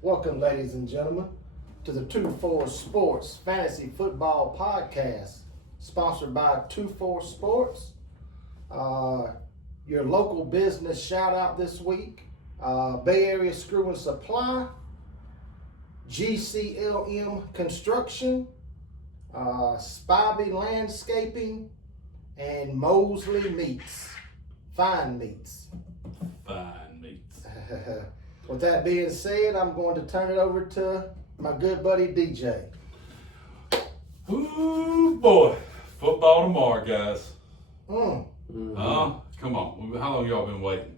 Welcome, ladies and gentlemen, to the 2-4 Sports Fantasy Football Podcast, sponsored by 2-4 Sports. Your local business shout out this week, Bay Area Screw and Supply, GCLM Construction, Spivey Landscaping, and Mosley Meats, Fine Meats. Fine meats. With that being said, I'm going to turn it over to my good buddy DJ. Ooh, boy. Football tomorrow, guys. Come on. How long y'all been waiting?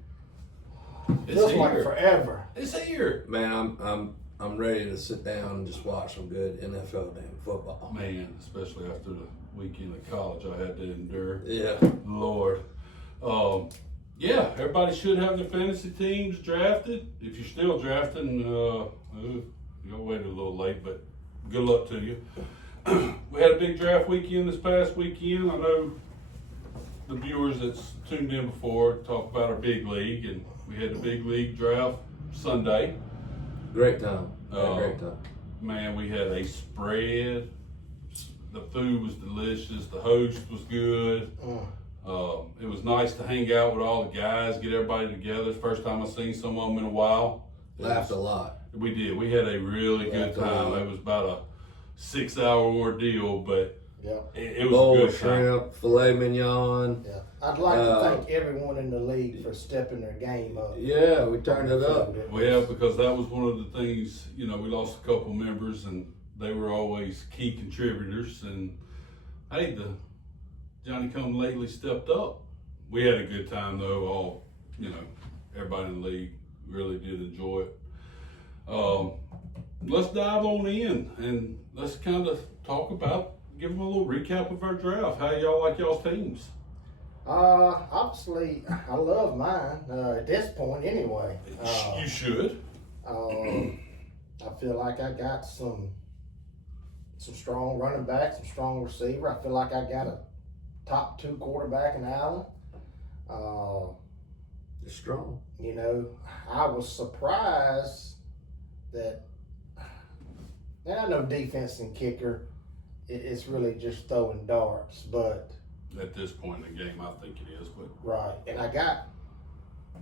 Feels like forever. It's here. Man, I'm ready to sit down and just watch some good NFL damn football. Man, especially after the weekend of college I had to endure. Yeah. Lord. Yeah, everybody should have their fantasy teams drafted. If you're still drafting, you'll wait a little late, but good luck to you. We had a big draft weekend this past weekend. I know the viewers that's tuned in before talk about our big league, and we had the big league draft Sunday. Great time. Great time. Man, we had a spread. The food was delicious. The host was good. It was nice to hang out with all the guys, get everybody together. First time I've seen some of them in a while. Laughed a lot. We did. We had a really good time. It was about a 6-hour ordeal, but it was Bowl a good of shrimp, filet mignon. Yeah. I'd like to thank everyone in the league for stepping their game up. Yeah, we turned it up. Well, because that was one of the things, we lost a couple members, and they were always key contributors. And hey, the Johnny Come Lately stepped up. We had a good time though. All, everybody in the league really did enjoy it. Let's dive on in and let's kind of give them a little recap of our draft. How y'all like y'all's teams? Obviously, I love mine at this point anyway. You should. I feel like I got some strong running backs, some strong receiver. I feel like I got a top 2 quarterback in Allen. You're strong. I was surprised that, and I know defense and kicker, it's really just throwing darts, but At this point in the game, I think it is. But right, and I got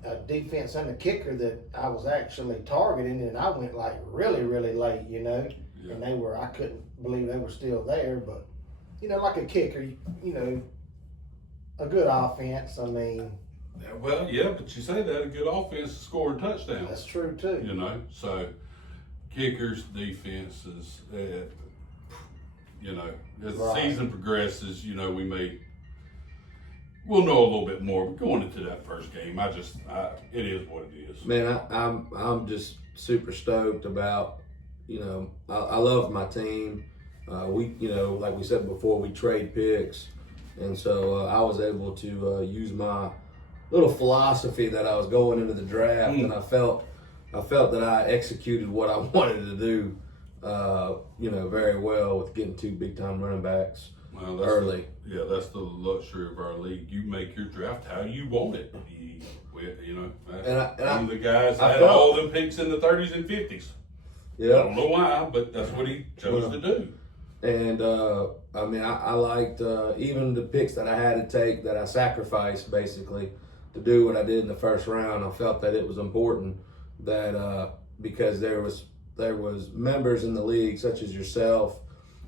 a defense and a kicker that I was actually targeting, and I went like really, really late, Yeah. and I couldn't believe they were still there, but like a kicker, a good offense. I mean, well, yeah, but you say that a good offense is scoring touchdowns. that's true too. So kickers, defenses, as the season progresses, we'll know a little bit more. But going into that first game, it is what it is. Man, I'm just super stoked about, I love my team. We, like we said before, we trade picks. And so I was able to use my little philosophy that I was going into the draft, and I felt that I executed what I wanted to do, very well with getting 2 big-time running backs early. That's the luxury of our league. You make your draft how you want it. The guys had all them picks in the 30s and 50s. Yeah. I don't know why, but that's what he chose to do. And I liked even the picks that I had to take, that I sacrificed basically to do what I did in the first round. I felt that it was important that because there was members in the league such as yourself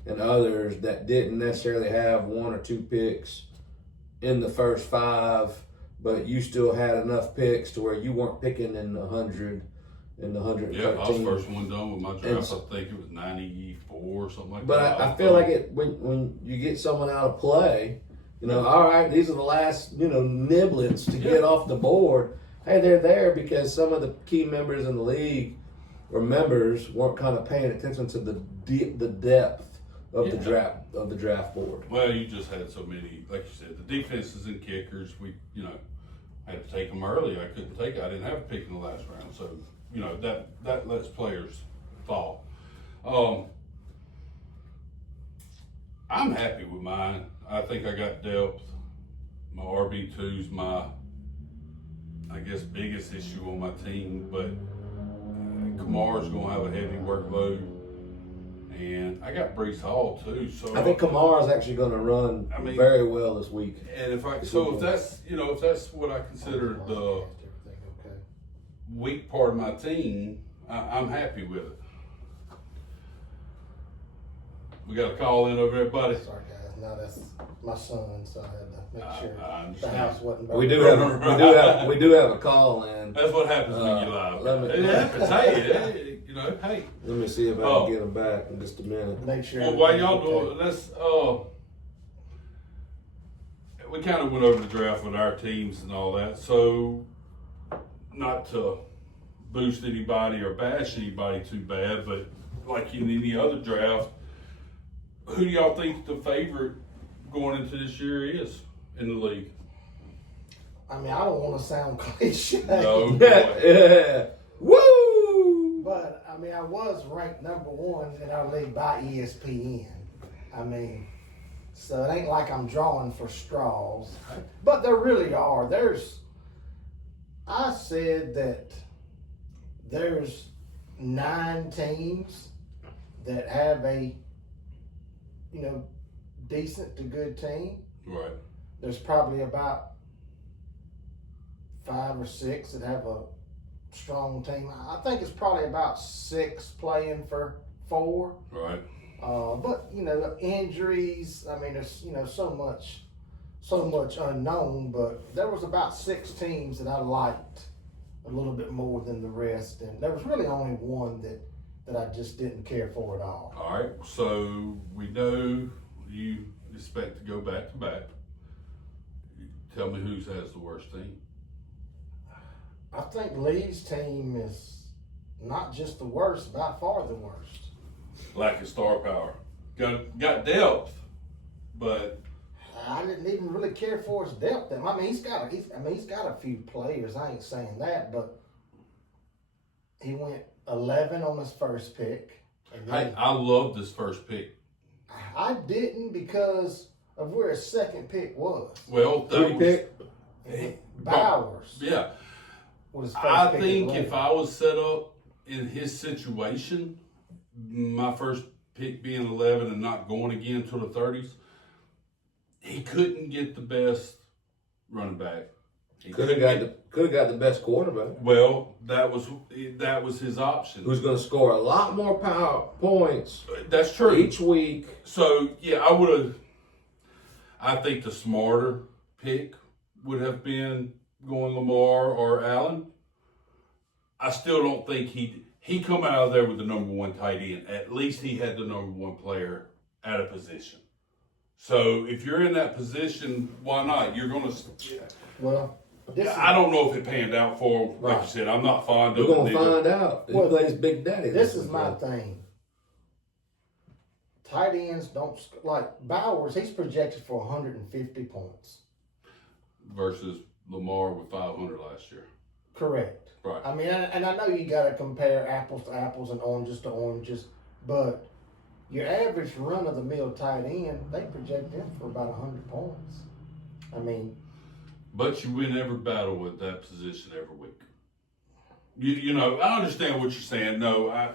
and others that didn't necessarily have 1 or 2 picks in the first 5, but you still had enough picks to where you weren't picking in the 100 and the 113. Yeah, I was the first one done with my draft. I think it was 94 or something like that. But I feel like when you get someone out of play, all right, these are the last, niblets to get off the board. Hey, they're there because some of the key members in the league or members weren't kind of paying attention to the depth of the draft board. Well, you just had so many, like you said, the defenses and kickers. We, I had to take them early. I couldn't take it. I didn't have a pick in the last round, so that lets players fall. I'm happy with mine. I think I got depth. My RB2's my, I guess, biggest issue on my team, but Kamara's going to have a heavy workload. And I got Brees Hall too. So I think Kamara's actually going to run very well this week. And if that's what I consider the weak part of my team, I'm happy with it. We got a call in over there, buddy. Sorry, guys. No, that's my son, so I had to make sure I the understand. house wasn't We burning. do have a call in. That's what happens when you lie. let me- It happens. Hey, hey. Let me see if I can get him back in just a minute. Make sure. Well, while y'all everything's doing, let's we kind of went over the draft with our teams and all that. So, not to boost anybody or bash anybody too bad, but like in any other draft, who do y'all think the favorite going into this year is in the league? I mean, I don't want to sound cliche. No. Yeah. Woo! But, I mean, I was ranked number 1 in our league by ESPN. I mean, so it ain't like I'm drawing for straws. But there really are. I said that there's 9 teams that have a, decent to good team. Right. There's probably about 5 or 6 that have a strong team. I think it's probably about 6 playing for 4. Right. But injuries. I mean, there's so much unknown. But there was about 6 teams that I liked a little bit more than the rest, and there was really only one that I just didn't care for at all. All right. So we know you expect to go back to back. Tell me who has the worst team. I think Lee's team is not just the worst, by far the worst. Lack of star power. Got depth, but I didn't even really care for his depth. I mean, he's got a few players. I ain't saying that, but he went 11 on his first pick. And then I love this first pick. I didn't because of where his second pick was. Well, Who pick? Bowers Yeah. was his first I pick. think at if 11. I was set up in his situation, my first pick being 11 and not going again until the 30s, he couldn't get the best running back. He Could have got the best quarterback. Well, that was his option. Who's going to score a lot more points That's true. each week? So yeah, I think the smarter pick would have been going Lamar or Allen. I still don't think he come out of there with the number 1 tight end. At least he had the number 1 player at a position. So if you're in that position, why not? You're gonna. Well, I don't know if it panned out for him. Like Right. you said, I'm not fond of We're it. going to neither. find out. He Well, plays Big Daddy. this is week. my thing. Tight ends don't like Bowers. He's projected for 150 points. Versus Lamar with 500 last year. Correct. Right. I mean, and I know you got to compare apples to apples and oranges to oranges, but your average run-of-the-mill tight end, they project him for about 100 points. I mean, But you win every battle with that position every week. I understand what you're saying. No,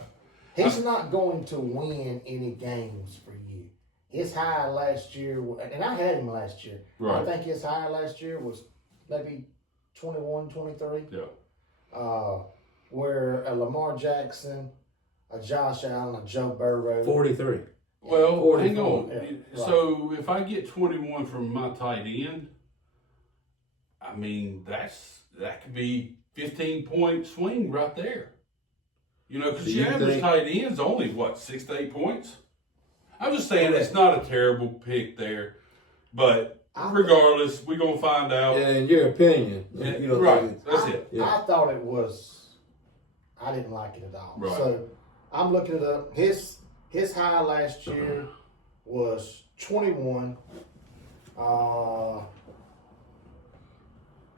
he's not going to win any games for you. His high last year, and I had him last year. Right. I think his high last year was maybe 21, 23. Yeah. Where a Lamar Jackson, a Josh Allen, a Joe Burrow. 43. Well, 44. hang on. Yeah, right. So if I get 21 from my tight end, I mean that could be 15-point swing right there. Because Do your you average think- tight end's only 6 to 8 points. I'm just saying it's not a terrible pick there, but regardless, we're gonna find out. Yeah, in your opinion. You don't Right. think That's it. Yeah. I thought it was. I didn't like it at all. Right. So I'm looking it up. His high last year was 21.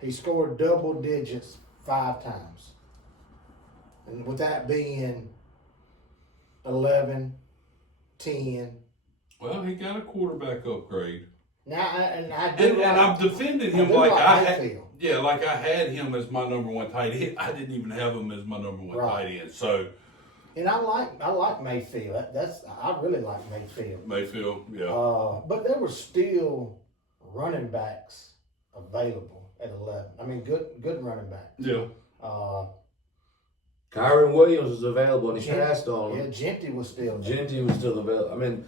He scored double digits 5 times, and with that being 11, 10. Well, he got a quarterback upgrade. Now, I do And like, I'm defending him I do like like I had. Mayfield. Yeah, like I had him as my number one tight end. I didn't even have him as my number one Right. tight end. So And I like Mayfield. I really like Mayfield. Mayfield, yeah. But there were still running backs available at 11. I mean, good running backs. Yeah. Kyron Williams was available and he Gen- passed on him. Yeah, Genty was still there. Genty was still available. I mean,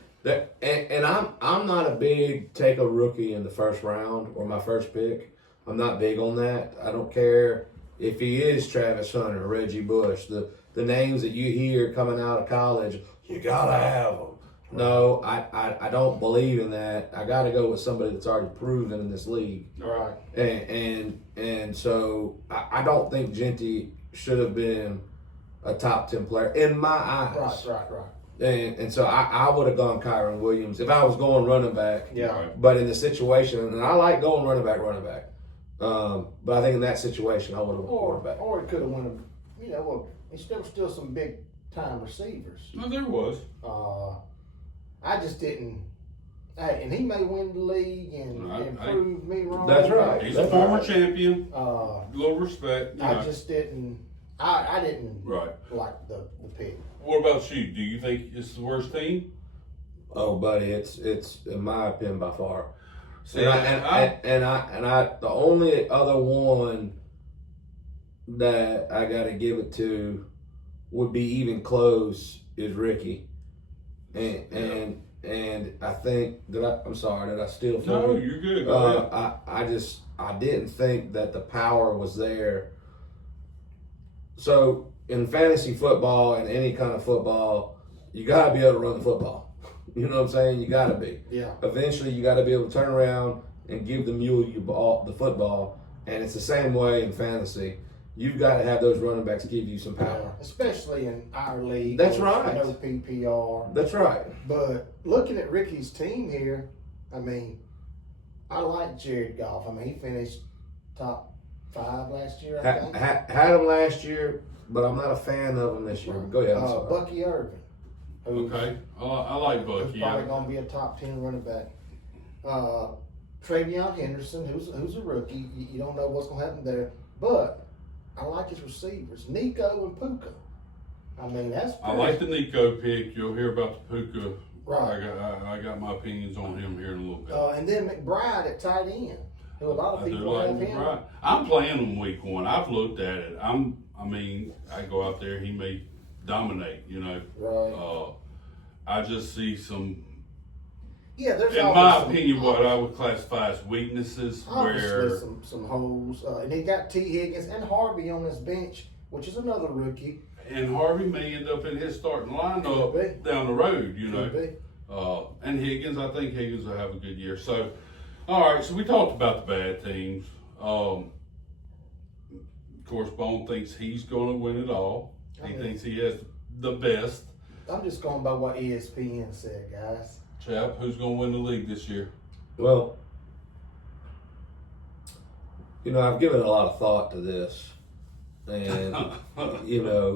and I'm not a big take a rookie in the first round or my first pick. I'm not big on that. I don't care if he is Travis Hunter, Reggie Bush, the names that you hear coming out of college. You gotta have them. No, I don't believe in that. I got to go with somebody that's already proven in this league. Right. And so I don't think Genty should have been a top 10 player in my eyes. Right. And so I would have gone Kyron Williams if I was going running back. Yeah. Right. But in the situation, and I like going running back. But I think in that situation, I would have went quarterback. Or it could have won there were still some big time receivers. No, there was. I just didn't. Hey, and he may win the league and prove me wrong. That's right. He's a former champion. Uh, Little respect. You I know. just didn't. I didn't Right. like the pick. What about you? Do you think it's the worst team? Oh, buddy, it's in my opinion by far. See, And I the only other one that I got to give it to would be even close is Ricky, and I think I'm sorry, did I steal from No, you? you're good. Go ahead. I didn't think that the power was there. So in fantasy football and any kind of football, you got to be able to run the football. You know what I'm saying? You got to be. Yeah. Eventually, you got to be able to turn around and give the mule the football. And it's the same way in fantasy. You've got to have those running backs give you some power. Especially in our league. That's with right. No PPR. That's right. But looking at Ricky's team here, I mean, I like Jared Goff. I mean, he finished top 5 last year, I think. Had him last year, but I'm not a fan of him this year. Go ahead. I'm sorry. Bucky Irvin. Who's, Okay. I like who's Bucky. probably going to be a top 10 running back. Travion Henderson, who's a rookie. You don't know what's going to happen there. But I like his receivers, Nico and Puka. I mean, that's I like the Nico pick. You'll hear about the Puka. Right. I got my opinions on him here in a little bit. And then McBride at tight end, who a lot of I do people like have him. him. Right. I'm playing him week 1. I've looked at it. I go out there. He may dominate. You know. Right. I just see some. Yeah, there's In always my some- opinion, what I would classify as weaknesses, obviously where some holes. And he got T. Higgins and Harvey on his bench, which is another rookie. and Harvey may end up in his starting Could lineup down the road. You know. Could be. And Higgins, I think Higgins will have a good year. So, all right, so we talked about the bad teams. Of course, Bone thinks he's going to win it all. He thinks he has the best. I'm just going by what ESPN said, guys. Chap, who's going to win the league this year? Well, I've given a lot of thought to this, and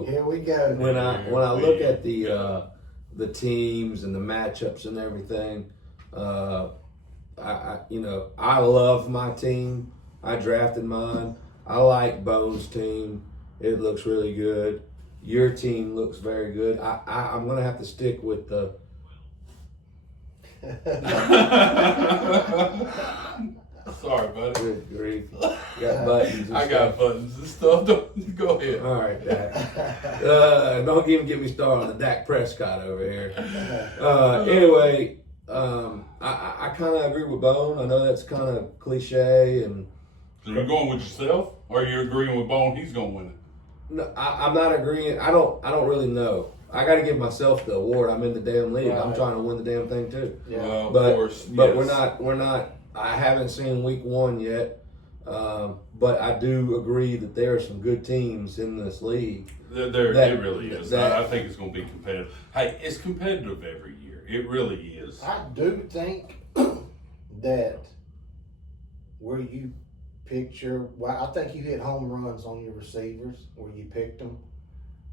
Here we go. when I look at the teams and the matchups and everything, I love my team. I drafted mine. I like Bo's team. It looks really good. Your team looks very good. I'm gonna have to stick with the. Sorry, buddy. Good grief. Got buttons. And I got buttons and stuff. Go ahead. All right, Dak. Don't even get me started on the Dak Prescott over here. Anyway, I kind of agree with Bone. I know that's kind of cliche, and So you're going with yourself, or are you agreeing with Bone? He's going to win it. no, I'm not agreeing. I don't really know. I got to give myself the award. I'm in the damn league. I'm Right. trying to win the damn thing too. Yeah. Well, But of course, but yes. we're not. I haven't seen week 1 yet. But I do agree that there are some good teams in this league. It really is. that- I think it's going to be competitive. Hey, it's competitive every year. It really is. I do think that where you picked I think you hit home runs on your receivers where you picked them.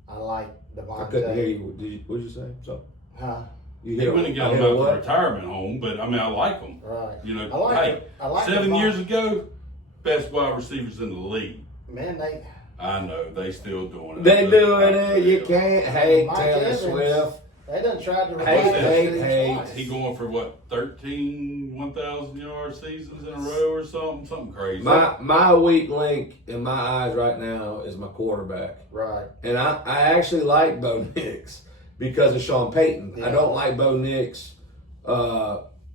I like Devontae. I couldn't hear you. What did you say? So Huh? you He went and got I him hear out the what? retirement home, but I mean, I like him. Right. You know, I like hey, I like 7 Devon- years ago, best wide receivers in the league. Man, I know they still doing it. They doing it. You can't hate Mike Taylor Evans, Swift. they done tried to Hey, replace hey, Steve hey. twice. He going for what, 13 1,000-yard seasons in a row or something crazy. My weak link in my eyes right now is my quarterback. Right. And I actually like Bo Nix because of Sean Payton. Yeah. I don't like Bo Nix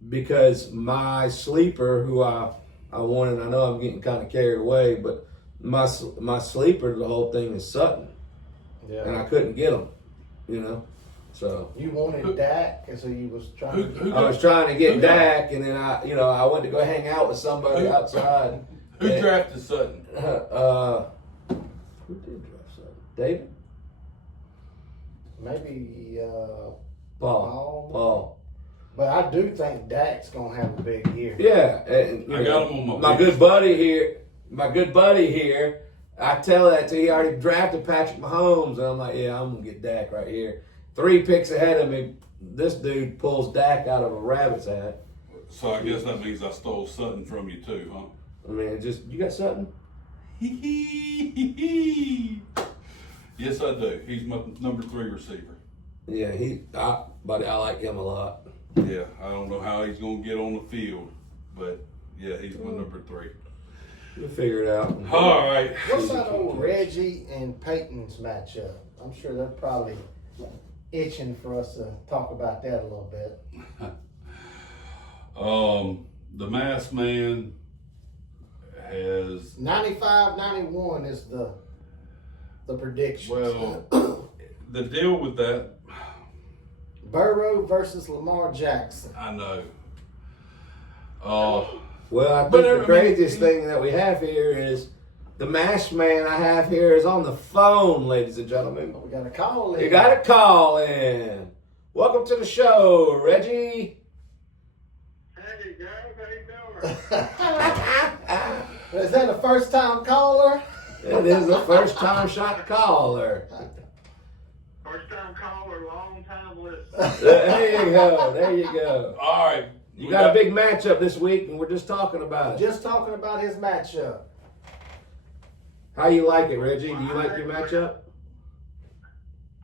because my sleeper, who I wanted, I know I'm getting kind of carried away, but my sleeper, the whole thing is Sutton. Yeah. And I couldn't get him, you know. So You wanted Dak, and so you was trying Who I was trying to Who get got- Dak, and then I went to go hang out with somebody Who- outside. Who Yeah. drafted Sutton? Who did draft Sutton? David? maybe Paul. But I do think Dak's gonna have a big year. Yeah, and, I got him on my my good buddy here. My good buddy here. I tell that to he already drafted Patrick Mahomes, and I'm like, yeah, I'm gonna get Dak right here. 3 picks ahead of me. This dude pulls Dak out of a rabbit's hat. So I guess that means I stole Sutton from you too, huh? I mean, you got something? Yes, I do. He's my number 3 receiver. Yeah, buddy, I like him a lot. Yeah, I don't know how he's gonna get on the field, but yeah, he's my number 3. We'll figure it out. All right. What's that old Reggie and Peyton's matchup? I'm sure they're probably itching for us to talk about that a little bit. The Masked Man has 95-91 is the prediction. well the deal with that. Burrow versus Lamar Jackson. I know. Well, I think But, the craziest thing that we have here is the masked man I have here is on the phone, ladies and gentlemen. We got a call in. You got a call in. Welcome to the show, Reggie. Hey guys, how you doing? Is that a first time caller? It is the first time shot caller. First time caller, long time listener. There you go. There you go. All right. You got a big matchup this week, and we're just talking about it. Just talking about his matchup. How you like it, Reggie? Do you like your matchup?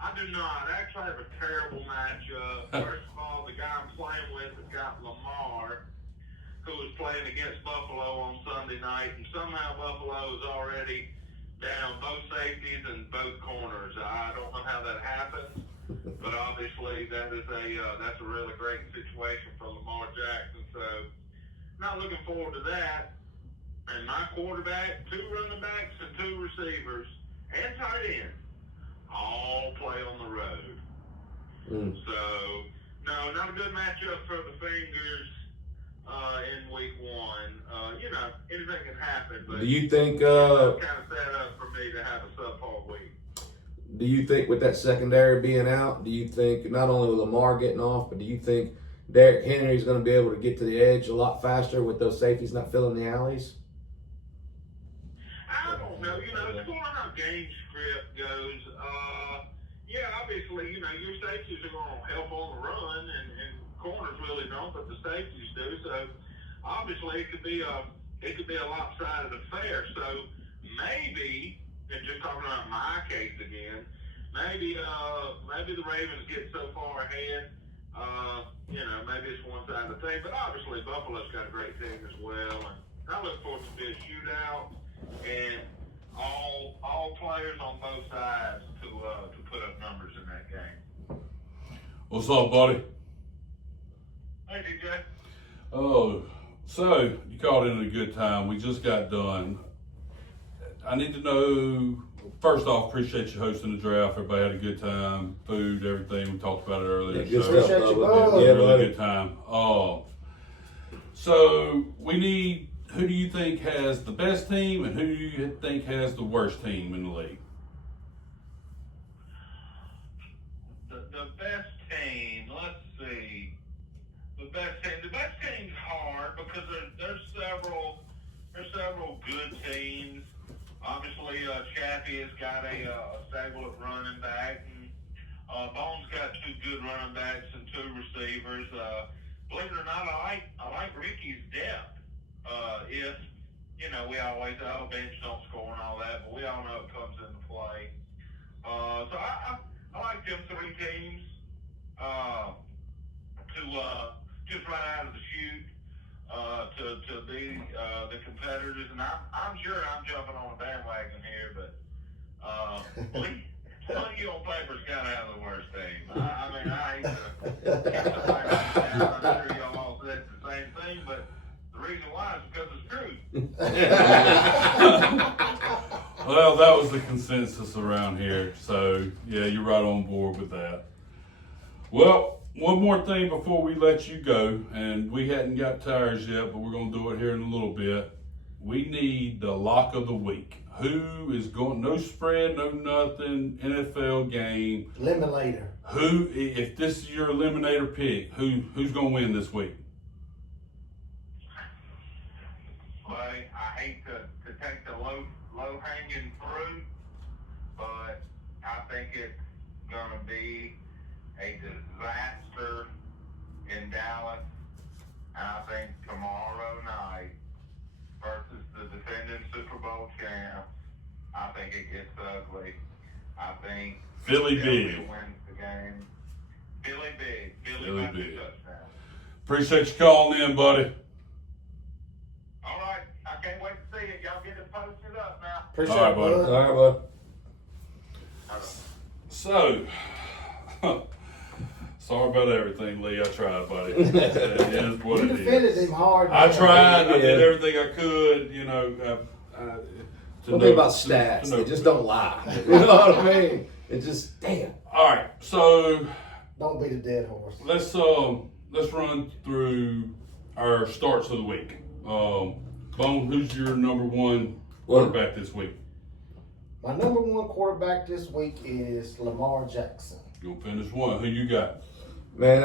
I do not. I actually have a terrible matchup. First of all, the guy I'm playing with has got Lamar, who was playing against Buffalo on Sunday night, and somehow Buffalo is already down both safeties and both corners. I don't know how that happened, but obviously that's a really great situation for Lamar Jackson. So, not looking forward to that. And my quarterback, 2 running backs, and 2 receivers, and tight end, all play on the road. So, no, not a good matchup for the Fingers in week 1. Anything can happen, but Do you think? kind of set up for me to have a subpar week. Do you think with that secondary being out, do you think not only with Lamar getting off, but do you think Derrick Henry's going to be able to get to the edge a lot faster with those safeties not filling the alleys? I don't know. As far as how game script goes, obviously, your safeties are going to help on the run, and corners really don't, but the safeties do. So, obviously, it could be a lopsided affair. So, maybe, and just talking about my case again, maybe the Ravens get so far ahead. Maybe it's one-sided thing, but obviously Buffalo's got a great team as well, and I look forward to be a shootout and all players on both sides to put up numbers in that game. What's up, buddy? Hey, DJ. Oh, so you called in at a good time. We just got done. I need to know, first off, appreciate you hosting the draft. Everybody had a good time. Food, everything. We talked about it earlier. Yeah, good So, stuff, Appreciate you, brother. bud. Yeah, really buddy. good time. So we need, who do you think has the best team and who do you think has the worst team in the league? The best team, let's see. The best team's hard because there's several good teams. Obviously, Chappie has got a stable at running back, and Bones got 2 good running backs and 2 receivers. Believe it or not, I like Ricky's depth. If you know, we always, oh, bench don't score and all that, but we all know it comes into play. So I like them three teams to just right out of the chute to be the competitors. And I'm sure I'm jumping on a bandwagon here, but Lee on paper's got to have the worst team. I mean, I hate to kick the Pirates down. I'm sure y'all all said the same thing, but the reason why is because it's true. Well, that was the consensus around here. So, yeah, you're right on board with that. Well, one more thing before we let you go, and we hadn't got tires yet, but we're going to do it here in a little bit. We need the lock of the week. Who is going, no spread, no nothing, NFL game. Eliminator. Who, if this is your eliminator pick, who's going to win this week? Buddy, I hate to take the low hanging fruit, but I think it's gonna be a disaster in Dallas. And I think tomorrow night versus the defending Super Bowl champs, I think it gets ugly. I think Philly Philly big. wins the game. Philly big. Philly Philly by big. 2 touchdowns. Appreciate you calling in, buddy. All right, I can't wait to see it. Y'all get it posted up now. Appreciate All right, it, buddy. bud. All right, bud. So, sorry about everything, Lee. I tried, buddy. It is what You it defended is. him hard. I man. tried. I Yeah. did everything I could. You know. Don't be about stats. They just don't lie. You know what I mean? It's just, damn. All right. So Don't beat a dead horse. let's run through our starts of the week. Bone, who's your number one quarterback this week? My number one quarterback this week is Lamar Jackson. You'll finish one. Who you got? Man,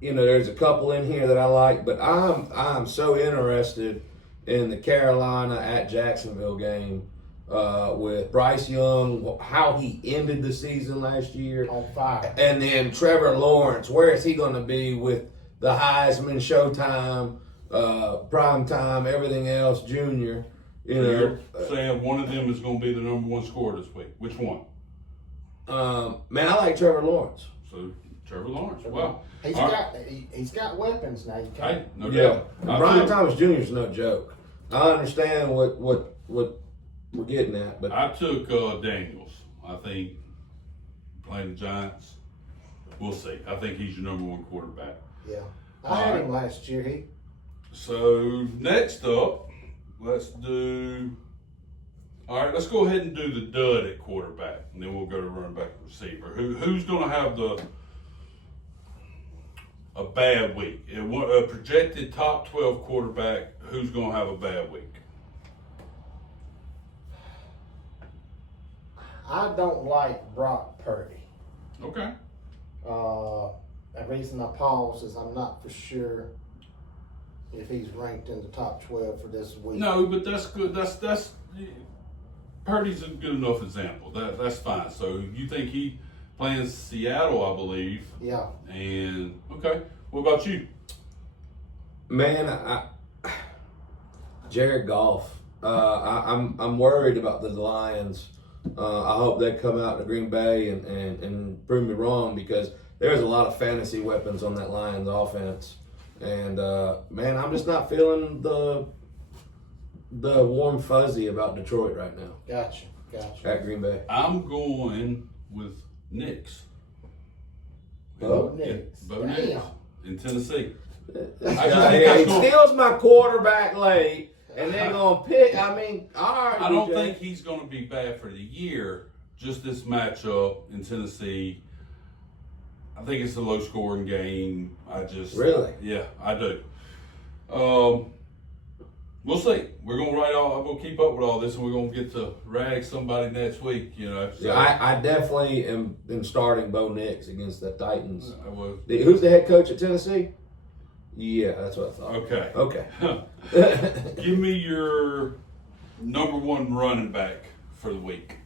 there's a couple in here that I like, but I'm so interested in the Carolina at Jacksonville game with Bryce Young, how he ended the season last year, On fire. and then Trevor Lawrence. Where is he going to be with the Heisman, Showtime, Primetime, everything else, Junior? You know, You're saying one of them is going to be the number one scorer this week. Which one? man, I like Trevor Lawrence. So Trevor Lawrence. Wow. He's All got he's got weapons now. You Hey, can't. no Yeah, doubt. I Brian took- Thomas Jr. is no joke. I understand what we're getting at, but I took Daniels. I think playing the Giants. We'll see. I think he's your number one quarterback. Yeah. I had him last year. So next up, let's do. All right, let's go ahead and do the dud at quarterback, and then we'll go to running back and receiver. Who's going to have a bad week? A projected top 12 quarterback. Who's going to have a bad week? I don't like Brock Purdy. Okay. The reason I pause is I'm not for sure if he's ranked in the top 12 for this week. No, but that's good. That's Purdy's a good enough example. That's fine. So you think he playing Seattle, I believe, Yeah. and okay. What about you? man, Jared Goff. I'm worried about the Lions. I hope they come out to Green Bay and prove me wrong, because there's a lot of fantasy weapons on that Lions offense, and man, I'm just not feeling the warm fuzzy about Detroit right now Gotcha. at Green Bay. I'm going with Knicks. Oh, Knicks. Bo Damn. Nix in Tennessee. This I just guy think here, that's he gonna- steals my quarterback late, and they're gonna pick. I mean, all right. I don't DJ. think he's going to be bad for the year. Just this matchup in Tennessee. I think it's a low scoring game. Really? Yeah, I do. We'll see. We're gonna we'll keep up with all this, and we're gonna get to rag somebody next week. You know. So, Yeah, I definitely am starting Bo Nix against the Titans. I will- Who's the head coach at Tennessee? Yeah, that's what I thought. Okay. Okay. Give me your number one running back for the week.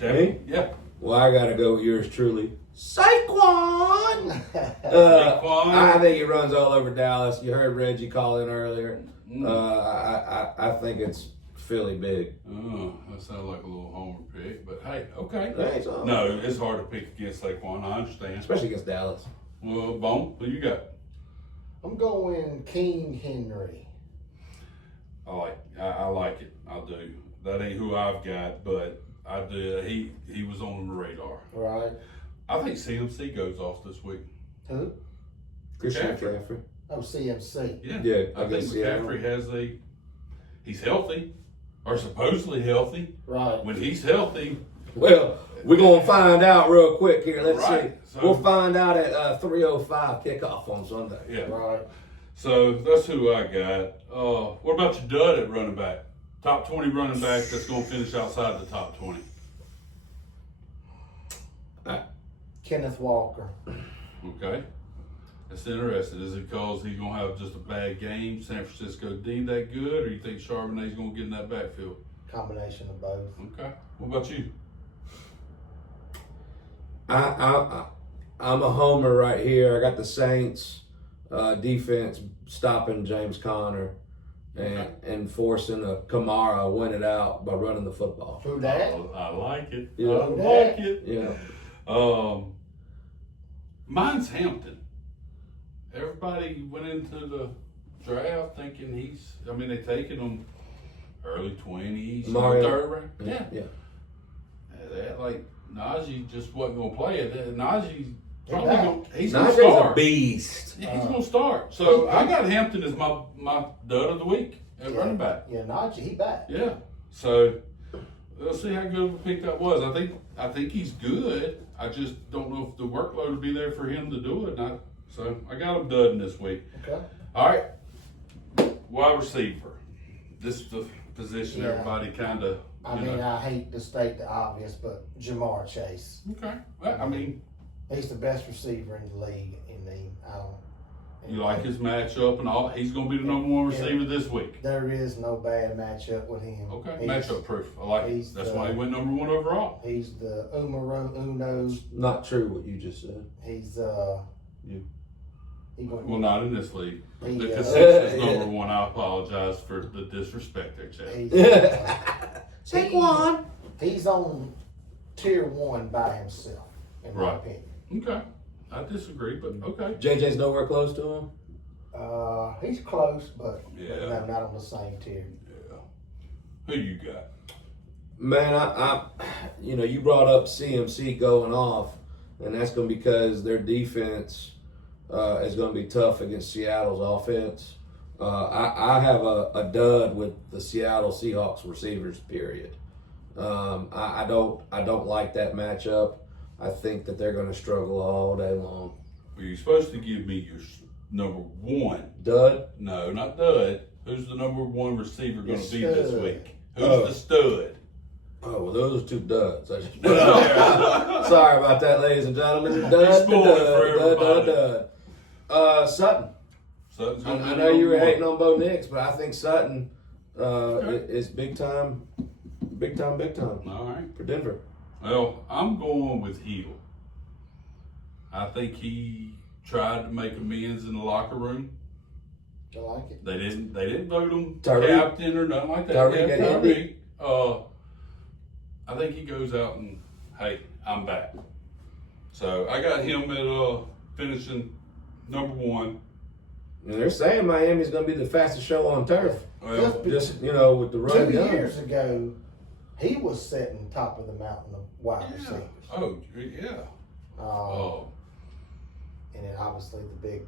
Me? Yeah. Well, I got to go with yours truly, Saquon. Saquon. I think he runs all over Dallas. You heard Reggie call in earlier. I think it's Philly big. Oh, that sounds like a little homer pick, but hey, okay. Hey, so- No, it's hard to pick against Saquon. I understand. Especially against Dallas. Well, Bone, who you got? I'm going King Henry. I like it. I do. That ain't who I've got, but I do. He was on the radar. Right. I think CMC goes off this week. Who? Christian McCaffrey. McCaffrey. Oh, CMC. Yeah. Yeah, I think against Seattle. McCaffrey has he's healthy, or supposedly healthy. Right. When he's healthy, Well, we're gonna find out real quick here. Let's Right. see. So- We'll find out at 3:05 kickoff on Sunday. yeah. Right. So that's who I got. What about your dud at running back? Top 20 running back that's going to finish outside the top 20. Kenneth Walker. Okay. That's interesting. Is it because he's going to have just a bad game? San Francisco D that good? Or you think Charbonnet's going to get in that backfield? Combination of both. Okay. What about you? I'm a homer right here. I got the Saints defense stopping James Conner and forcing a Kamara win it out by running the football. Who that? I like it. Yeah. I like it. Yeah. Mine's Hampton. Everybody went into the draft thinking they taking him early 20s, Mario. third round. Yeah. Yeah. That, like, Najee just wasn't going to play it. Najee probably back. he's going to Najee's a start. beast. Yeah, he's going to start. So I got Hampton as my dud of the week at running back. Yeah, Najee, he back. Yeah. So we'll see how good of a pick that was. I think he's good. I just don't know if the workload will be there for him to do it. So I got him dudding this week. Okay. All right. Wide receiver. This is the position Yeah. everybody kind of. I mean, I hate to state the obvious, but Jamar Chase. Okay. Well, I mean, He's the best receiver in the league. you like his matchup and all. He's going to be the number one receiver this week. There is no bad matchup with him. Okay. He's- Matchup proof. I like it. he's That's the- why he went number one overall. He's the numero uno. Not true what you just said. He's You. He going, Well, not in this league. He, The uh, consensus is number one. I apologize for the disrespect there, Chad. he's, Take one. He's on tier 1 by himself, in my Right. opinion. Okay. I disagree, but okay. JJ's nowhere close to him. He's close, but Yeah. no, not on the same tier. Yeah. Who you got? Man, I you brought up CMC going off, and that's going to be because their defense is going to be tough against Seattle's offense. I have a dud with the Seattle Seahawks receivers. Period. I don't like that matchup. I think that they're going to struggle all day long. Well, you're supposed to give me your number one. Dud. No, not dud. Who's the number one receiver going to be The this stud. week? Who's the stud? Oh, well, those are two duds. I should- Sorry about that, ladies and gentlemen. Dud, spoiled it for dud, dud, everybody. dud. Sutton. Sutton's I gonna be know you were number hating one. on Bo Nix, but I think Sutton Okay. is big time All right. for Denver. Well, I'm going with Hill. I think he tried to make amends in the locker room. You like it? They didn't vote him Tyreek. captain or nothing like that. Tyreek Yeah, got Tyreek. I think he goes out and, hey, I'm back. So I got him at finishing number one. And they're saying Miami's going to be the fastest show on turf. Well, Just with the run 2 gun. years ago, he was sitting top of the mountain of wide yeah. receivers. Oh, yeah. Oh, And then obviously the big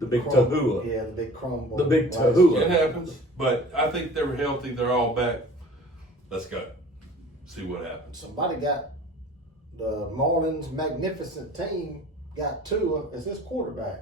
The big crumble. Tahua. Yeah, the big crumble. The big last Tahua. year. it happens. But I think they're healthy. They're all back. Let's go. See what happens. Somebody got the Marlins' magnificent team got Tua as his quarterback.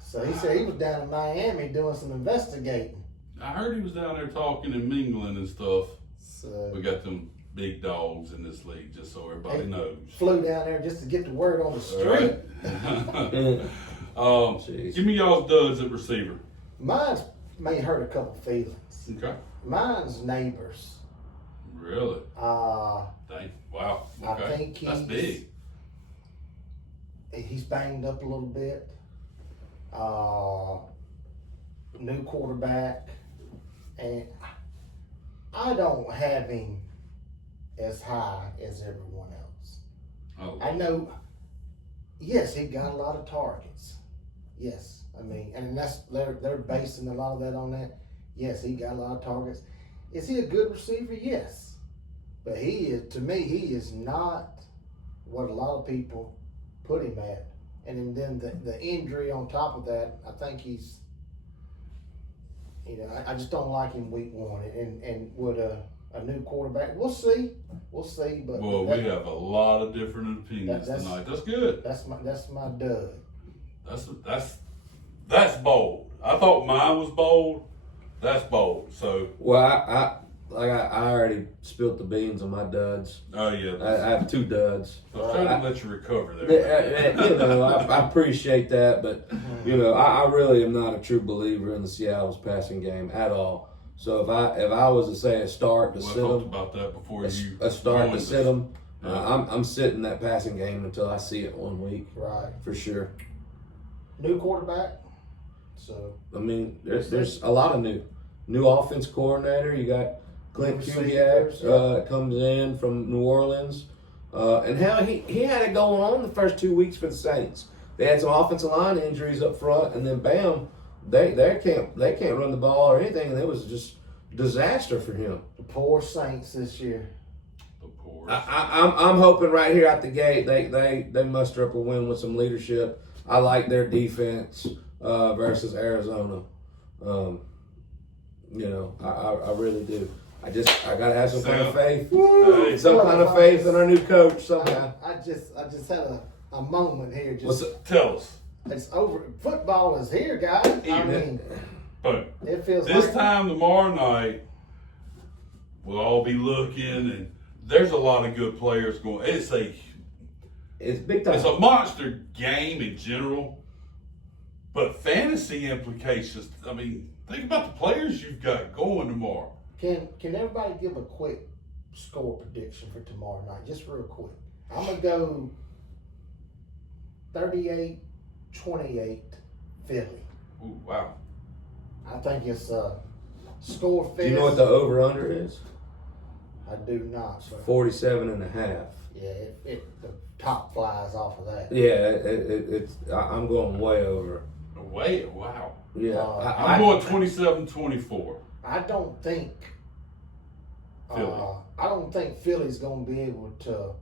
So he said he was down in Miami doing some investigating. I heard he was down there talking and mingling and stuff. So We got them big dogs in this league, just so everybody Hey. knows. flew down there just to get the word on the All street. right. Jeez. Give me y'all's duds at receiver. Mine's may hurt a couple feelings. Okay. Mine's neighbors. Really? I Wow. I Okay. think That's big. he's banged up a little bit. new quarterback, and I don't have him as high as everyone else. Oh, I know, yes, he got a lot of targets. Yes, I mean, and that's they're basing a lot of that on that. Yes, he got a lot of targets. Is he a good receiver? Yes, but he is, to me, he is not what a lot of people put him at. And then the injury on top of that, I think he's, I just don't like him week one. And with a new quarterback, we'll see. But well, we have a lot of different opinions tonight. That's good. That's my dud. That's bold. I thought mine was bold. That's bold. So, Well, I already spilled the beans on my duds. oh yeah. I have 2 duds. I was trying to let you recover there. I appreciate that, but I really am not a true believer in the Seattle's passing game at all. So if I was to say a start to We sit talked them, about that before you. a start to joined sit us. them, Yeah. I'm sitting that passing game until I see it 1 week Right. for sure. New quarterback. So I mean, there's a lot of new offense coordinator. You got Clint Receivers, Kubiak comes in from New Orleans, and hell, he had it going on the first 2 weeks for the Saints. They had some offensive line injuries up front, and then bam, they can't run the ball or anything, and it was just disaster for him. the poor Saints this year. The poor. I'm hoping right here out the gate they muster up a win with some leadership. I like their defense versus Arizona. I really do. I gotta have some kind of faith. Hey, Some kind of faith in our new coach somehow. I just had a moment here. Tell us. It's over. Football is here, guys. I mean, But it feels this like time tomorrow night, we'll all be looking, and there's a lot of good players going. It's big time. It's a monster game in general, but fantasy implications. I mean, think about the players you've got going tomorrow. Can everybody give a quick score prediction for tomorrow night? Just real quick. I'm gonna go 38-28 Philly. Ooh, wow. I think it's score fest. Do you know what the over-under is? I do not, sir. 47.5. Yeah, the top flies off of that. Yeah, I'm going way over. Wait, wow. Yeah, I'm going 27-24. I don't think Philly. I don't think Philly's going to be able to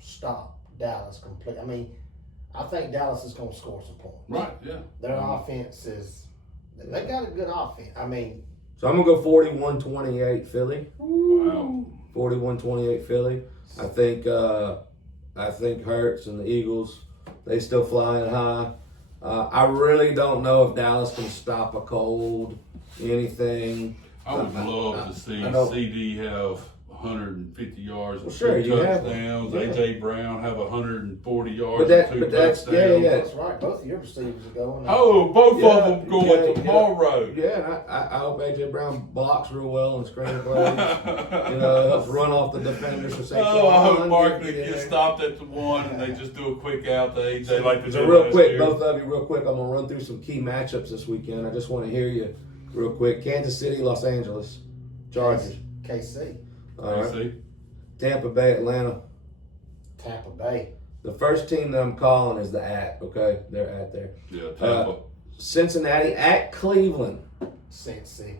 stop Dallas completely. I mean, I think Dallas is going to score some points. Right, yeah. Their offense they got a good offense. I mean, So I'm gonna go 41-28 Philly. Wow. 41-28 Philly. I think Hurts and the Eagles, they still flying high. I really don't know if Dallas can stop a cold, anything. I would love to see I know. CD have 150 yards and Well, sure, 2 you have touchdowns. them. Yeah. AJ Brown have 140 yards But that- and 2 but that's- touchdowns. yeah. that's right. Both of your receivers are going. Oh, both Yeah, of them going yeah, tomorrow. Yeah, and I hope AJ Brown blocks real well and screen plays. Helps run off the defenders for Saquon. Oh, I hope Mark Get in gets there. stopped at the 1 and they just do a quick out to AJ like they So did real last quick, year. both of you, real quick, I'm gonna run through some key matchups this weekend. I just want to hear you real quick. Kansas City, Los Angeles, Chargers. KC, All right. See? Tampa Bay, Atlanta. Tampa Bay. The first team that I'm calling is the okay? They're at there. Yeah, Tampa. Cincinnati at Cleveland. Cincy.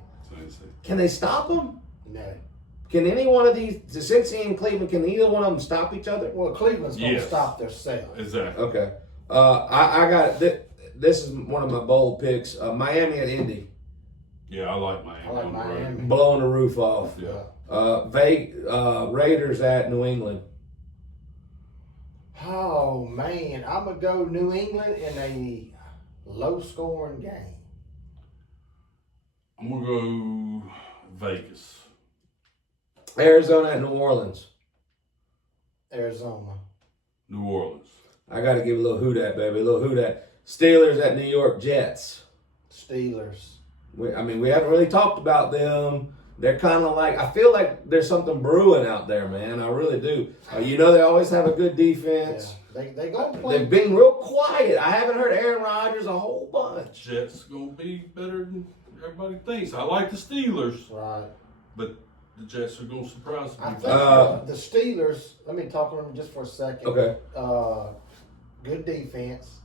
Can they stop them? No. Can any one of these, Cincy and Cleveland, can either one of them stop each other? Well, Cleveland's going to Yes. stop themselves. Exactly. Okay. I got this is one of my bold picks. Miami at Indy, Yeah, I like Miami. I like on the road. Miami. blowing the roof off. Yeah. Raiders at New England. Oh man, I'm gonna go New England in a low-scoring game. I'm going to go Vegas. Arizona at New Orleans. Arizona. New Orleans. I got to give a little hoot at, baby. A little hoot at. Steelers at New York Jets. Steelers. We haven't really talked about them. They're kind of like, I feel like there's something brewing out there, man. I really do. They always have a good Yeah, defense. they gonna play. They've been real quiet. I haven't heard Aaron Rodgers a whole bunch. Jets going to be better than everybody thinks. I like the Steelers, Right. but the Jets are going to surprise I me. think the Steelers, let me talk on them just for a second. Okay. Good defense,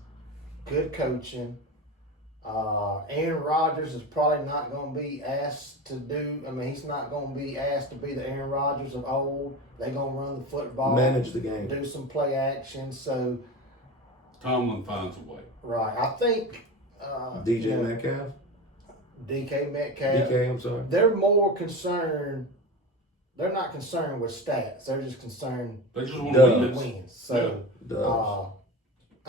good coaching. Aaron Rodgers is probably not going to be asked to do, he's not going to be asked to be the Aaron Rodgers of old. They're going to run the football, Manage the game. do some play action. So, Tomlin finds a way. right, I think DJ Metcalf? DK Metcalf, DK, I'm sorry. they're more concerned. They're not concerned with stats. They're just concerned They just want to Dubs. win with this. wins. So, Dubs.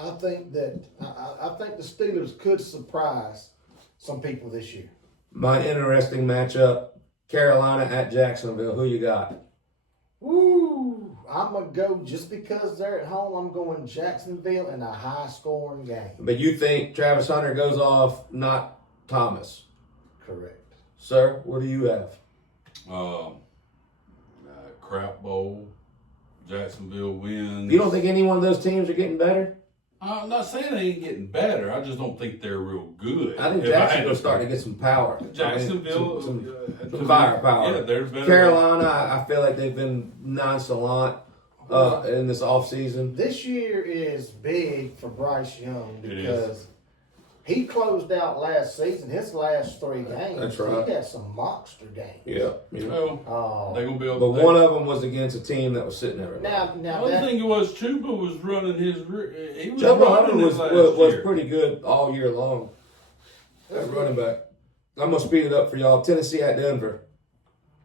I think that I think the Steelers could surprise some people this year. My interesting matchup, Carolina at Jacksonville. Who you got? Woo! I'm gonna go just because they're at home. I'm going Jacksonville in a high-scoring game. But you think Travis Hunter goes off, not Thomas. Correct. Sir, what do you have? Crap bowl. Jacksonville wins. You don't think any one of those teams are getting better? I'm not saying they ain't getting better. I just don't think they're real good. I think If had Jacksonville's to- starting to get some power. Jacksonville, Some firepower. Yeah, they're better. Carolina, I feel like they've been nonchalant in this offseason. This year is big for Bryce Young It is. because he closed out last season. His last 3 games, That's right. he had some monster games. Yeah. Well, they're gonna be able. But one of them was against a team that was sitting there. Now I that think it was Chuba was running his. He was Chuba Hubbard running his was last year. pretty good all year long. That running back. I'm going to speed it up for y'all. Tennessee at Denver.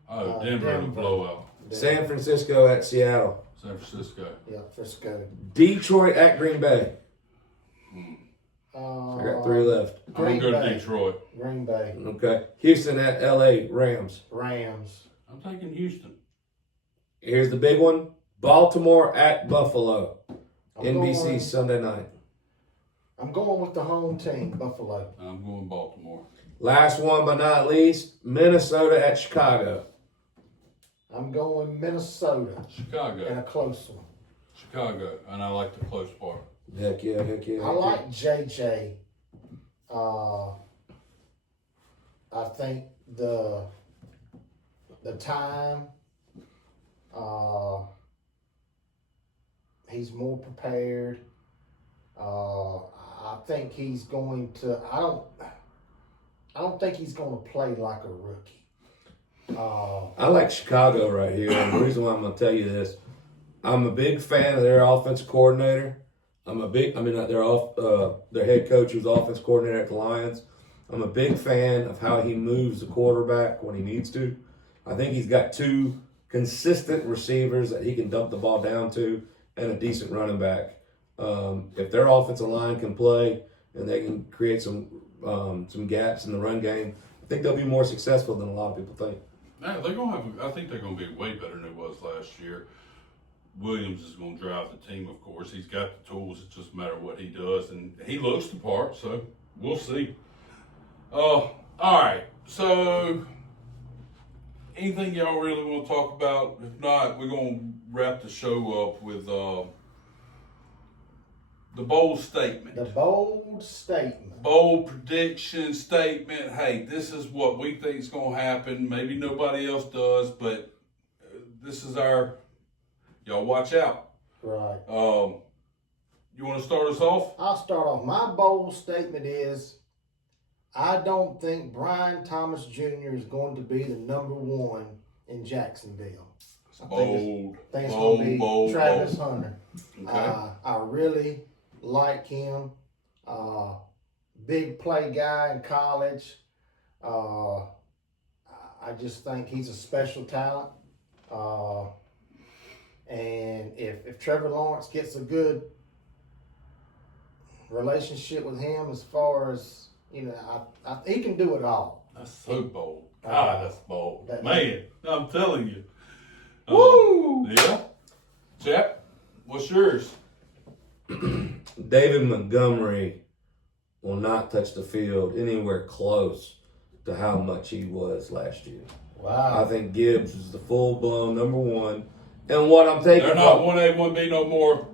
Oh, Denver in a Denver. blowout. San Francisco at Seattle. San Francisco. yeah, Frisco. Detroit at Green Bay. I got 3 left. I'm gonna Green go to Bay. Detroit. Green Bay, Okay. Houston at LA Rams. Rams. I'm taking Houston. Here's the big one. Baltimore at Buffalo. I'm NBC going- Sunday night. I'm going with the home team, Buffalo. I'm going Baltimore. Last one but not least, Minnesota at Chicago. I'm going Minnesota in Chicago. a close one. Chicago. And I like the close part. Heck yeah, heck yeah. I like JJ. I think the time. He's more prepared. I think he's going to. I don't think he's going to play like a rookie. I like Chicago right here. And the reason why I'm going to tell you this, I'm a big fan of their offensive coordinator. Their head coach who's offense coordinator at the Lions. I'm a big fan of how he moves the quarterback when he needs to. I think he's got 2 consistent receivers that he can dump the ball down to and a decent running back. If their offensive line can play and they can create some gaps in the run game, I think they'll be more successful than a lot of people think. Yeah, they're gonna have. I think they're gonna be way better than it was last year. Williams is gonna drive the team, of course. He's got the tools. It's just a matter of what he does, and he looks the part. So we'll see. All right. So anything y'all really want to talk about? If not, we're gonna wrap the show up with the bold statement. The bold statement. Bold prediction statement. Hey, this is what we think is going to happen. Maybe nobody else does, but this is our. Y'all watch out. Right. You want to start us off? I'll start off. My bold statement is I don't think Brian Thomas Jr. is going to be the number 1 in Jacksonville. I think it's going to be Travis Hunter. Okay. I really like him. Big play guy in college. I just think he's a special talent. And if Trevor Lawrence gets a good relationship with him, as far as he can do it all. That's so bold. God, that's bold. Man, I'm telling you. Woo! Yeah. Jeff, what's yours? David Montgomery will not touch the field anywhere close to how much he was last year. Wow. I think Gibbs is the full-blown number 1. And what I'm taking They're not 1A, 1B no more.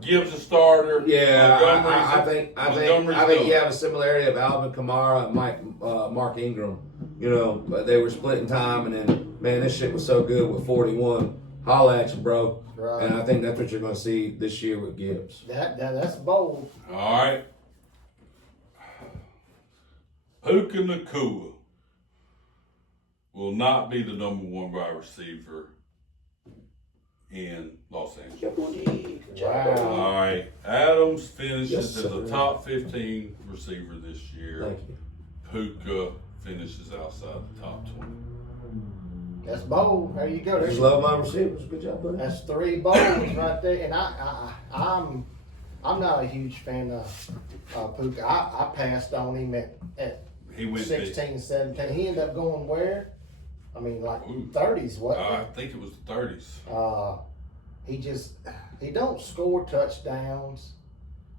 Gibbs a starter. Yeah, Montgomery's I Montgomery's think done. you have a similarity of Alvin Kamara and Mark Ingram. You know, but they were splitting time, and then man, this shit was so good with 41. Holla at you, bro. Right. And I think that's what you're going to see this year with Gibbs. That's bold. All right. Puka Nacua will not be the number 1 wide receiver in Los Angeles. Wow. All right. Adams finishes Yes, as sir. a top 15 receiver this year. Thank you. Puka finishes outside the top 20. That's bold. There you go. Just There's, love my receivers. Good job, buddy. that's 3 bolds right there. And I'm not a huge fan of Puka. I passed on him at He went 16, 17. He ended up going where? I mean, like Ooh. 30s, wasn't I think it was the 30s. he don't score touchdowns,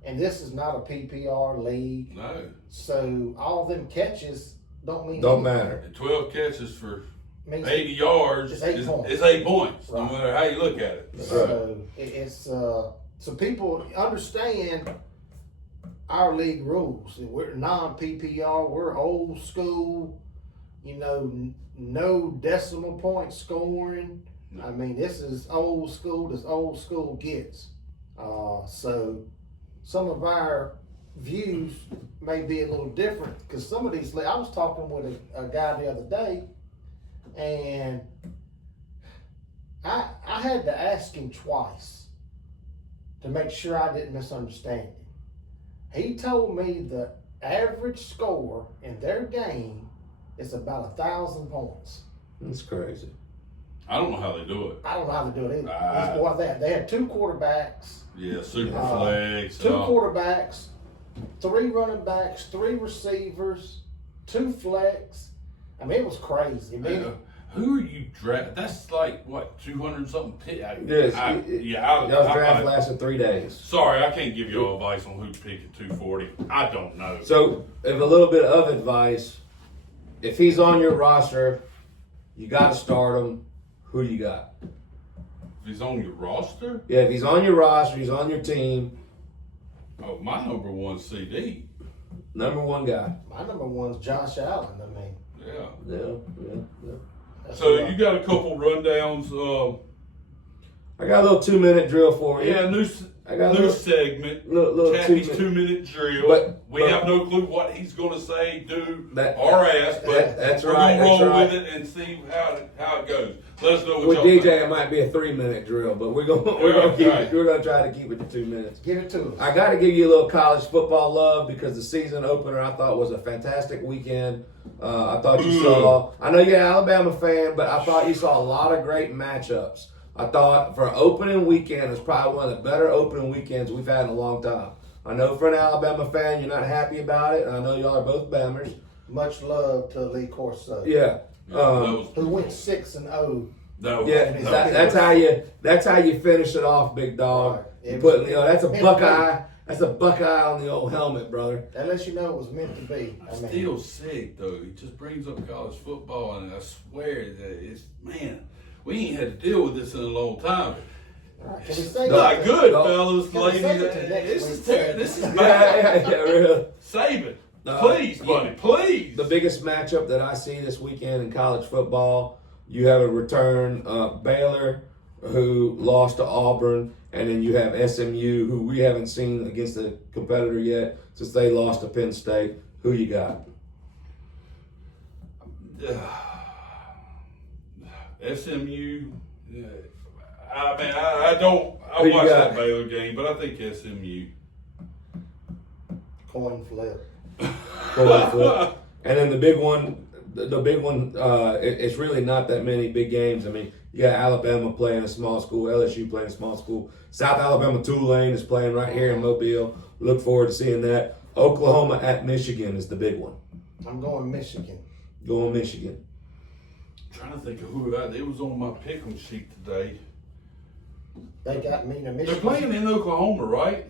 and this is not a PPR league, No. so all them catches don't mean Don't anything. matter. And 12 catches for Means 80 yards It's 8 points. It's 8 points, no Right. matter how you look at it. so so people understand our league rules. We're non-PPR. We're old school. You know, no decimal point scoring. I mean, this is old school as old school gets. So some of our views may be a little different because some of these. I was talking with a guy the other day, and I had to ask him twice to make sure I didn't misunderstand him. He told me the average score in their game is about 1,000 points. That's crazy. I don't know how they do it. I don't know how to do it either. Ah. Well, they had 2 quarterbacks, Yeah, super Uh, flex. 2 and all. quarterbacks, 3 running backs, 3 receivers, 2 flex. I mean, it was crazy. I mean, Who are you draft? That's like what 200 something. Yes. Yeah. Y'all's draft lasted 3 days. Sorry, I can't give you advice on who to pick at 240. I don't know. So, if a little bit of advice, if he's on your roster, you got to start him. Who you got? If he's on your roster, Yeah, if he's on your roster, he's on your team. oh, my number 1 CD. Number 1 guy. my number 1's Josh Allen. I mean, Yeah. Yeah. that's So what you got a couple rundowns. I got a little 2-minute drill for you. Yeah, I got a new little, segment. little Taffy's 2-minute. 2-minute drill. But- we but- have no clue what he's going to say, do, That- or ask, but that's we're right, going to roll that's right. with it and see how it goes. Let us know what With y'all DJ, think. it might be a 3-minute drill, but we're gonna Right. we're gonna try to keep it to 2 minutes. Give it to us. I got to give you a little college football love because the season opener I thought was a fantastic weekend. I thought you saw. I know you're an Alabama fan, but I thought you saw a lot of great matchups. I thought for opening weekend, it was probably one of the better opening weekends we've had in a long time. I know for an Alabama fan, you're not happy about it, and I know y'all are both Bammers. Much love to Lee Corso, Yeah. who went 6-0. That was, Yeah, that's how you finish it off, big dog. Right. You It put, was- that's a it was Buckeye. That's a Buckeye on the old helmet, brother. That lets you know it was meant to be. I mean, still sick though. He just brings up college football, and I swear that it's we ain't had to deal with this in a long time. all right, can we say No, Not that? good, No. fellas, Can we ladies. save it to next This week? is this is Yeah, bad. really. Save it, No. please, buddy, please. The biggest matchup that I see this weekend in college football, you have a return Baylor, who lost to Auburn, and then you have SMU, who we haven't seen against a competitor yet since they lost to Penn State. Who you got? SMU. I mean, I don't. I Who you watched got? that Baylor game, but I think SMU. Coin flip. And then the big one, it's really not that many big games. I mean, you got Alabama playing a small school, LSU playing a small school. South Alabama Tulane is playing right here in Mobile. Look forward to seeing that. Oklahoma at Michigan is the big one. I'm going Michigan. Going Michigan. Trying to think of who it was on my pick'em sheet today. They got me to They're Michigan. playing in Oklahoma, right?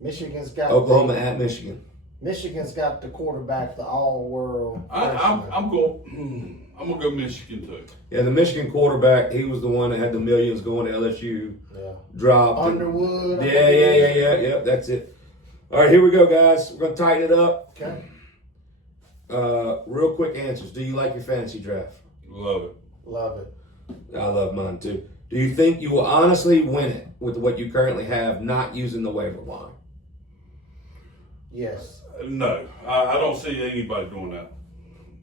Michigan's got Oklahoma at Michigan. Michigan's got the quarterback, the all-world. I'm going. I'm gonna go Michigan too. Yeah, the Michigan quarterback, he was the one that had the millions going to LSU. Yeah. Dropped. Underwood. I Yeah, think Yep, that's it. All right, here we go, guys. We're gonna tighten it up. Okay. Real quick answers. Do you like your fantasy draft? Love it. Love it. I love mine too. Do you think you will honestly win it with what you currently have, not using the waiver wire? Yes. No, I don't see anybody doing that.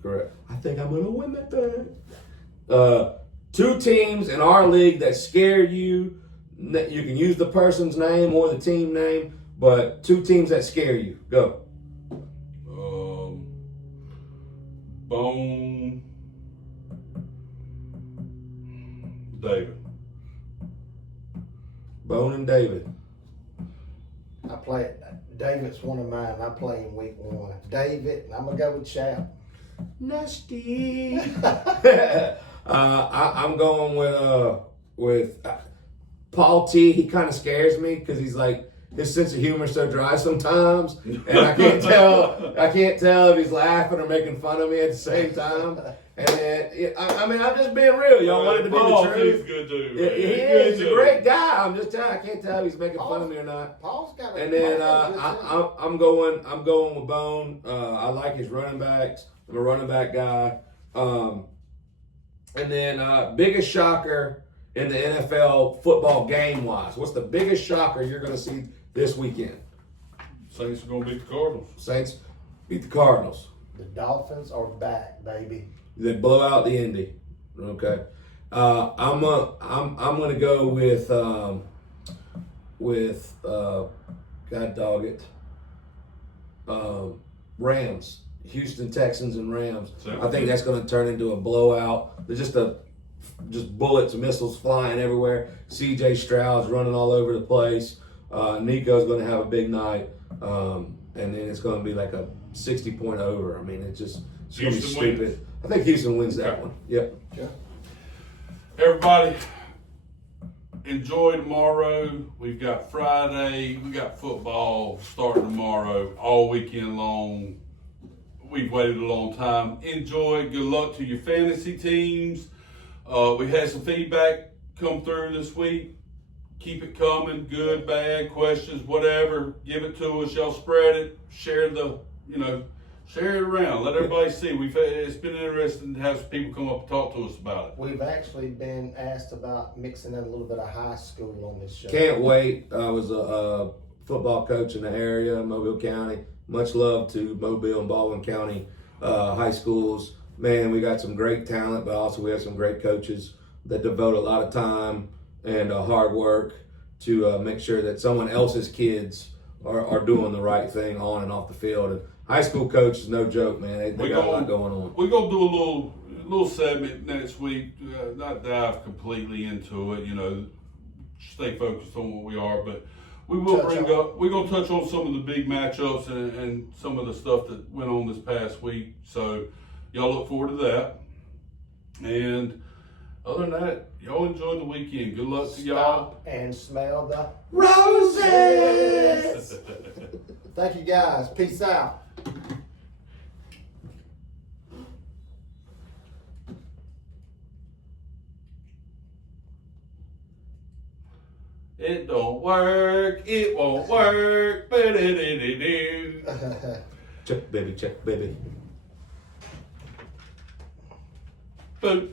Correct. I think I'm gonna win that thing. 2 teams in our league that scare you. You can use the person's name or the team name, but 2 teams that scare you. Go. Bone. David. Bone and David. I play it. David's one of mine. I play in week 1. David, and I'm gonna go with Chap. Nasty. I'm going with Paul T. He kind of scares me because he's like, his sense of humor is so dry sometimes, and I can't tell if he's laughing or making fun of me at the same time. And then, I mean, I'm just being real. Y'all want it to be Paul, the truth. he's a good dude. He man. is. He's a Good great dude. guy. I'm just telling. I can't tell if he's making fun of me or not. Paul's got a. And then Paul's got a good team. I'm going with Bone. I like his running backs. I'm a running back guy. And then biggest shocker in the NFL football game wise. What's the biggest shocker you're going to see this weekend? Saints are gonna beat the Cardinals. Saints beat the Cardinals. The Dolphins are back, baby. They blow out the Indy. Okay. I'm gonna go with God dog it. Rams. Houston Texans and Rams. I think that's going to turn into a blowout. There's just bullets, missiles flying everywhere. C.J. Stroud's running all over the place. Nico's going to have a big night, and then it's going to be like a 60-point over. I mean, it's going to be Houston stupid. wins. I think Houston wins that Okay. one. Yep. Yeah. Everybody, enjoy tomorrow. We've got Friday. We got football starting tomorrow, all weekend long. We've waited a long time. Enjoy. Good luck to your fantasy teams. We had some feedback come through this week. Keep it coming. Good, bad, questions, whatever. Give it to us. Y'all spread it. Share share it around. Let everybody see. It's been interesting to have some people come up and talk to us about it. We've actually been asked about mixing in a little bit of high school on this show. Can't wait. I was a football coach in the area, Mobile County. Much love to Mobile and Baldwin County high schools. Man, we got some great talent, but also we have some great coaches that devote a lot of time and hard work to make sure that someone else's kids are doing the right thing on and off the field. And high school coach is no joke, man. They got a lot going on. We're gonna do a little segment next week. Not dive completely into it, stay focused on what we are, but we will we're gonna touch on some of the big matchups and some of the stuff that went on this past week. So y'all look forward to that. And other than that, y'all enjoy the weekend. Good luck to y'all. Stop and smell the Roses! Thank you guys. Peace out. It don't work. It won't work. Ba-da-da-da-do. Check, baby, check, baby. Boop.